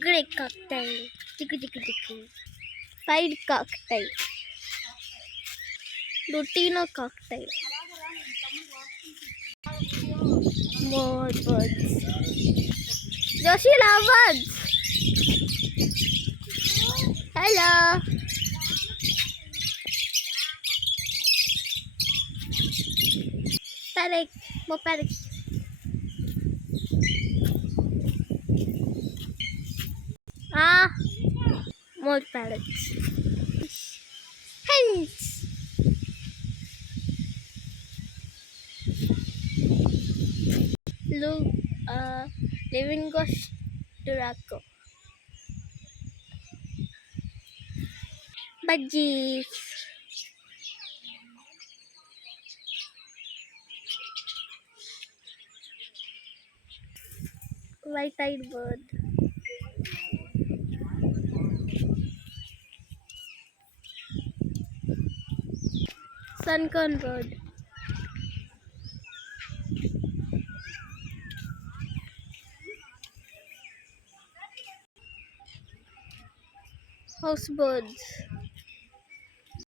Great cocktail. Tiku tiku tiku. Fried cocktail. Lutino cocktail. More birds. Joshi lovers. Hello. Parrot. More parrots. More parrots. Hens. Look, living ghost Duraco. Budgies. White-eyed bird. Suncorn bird. House birds.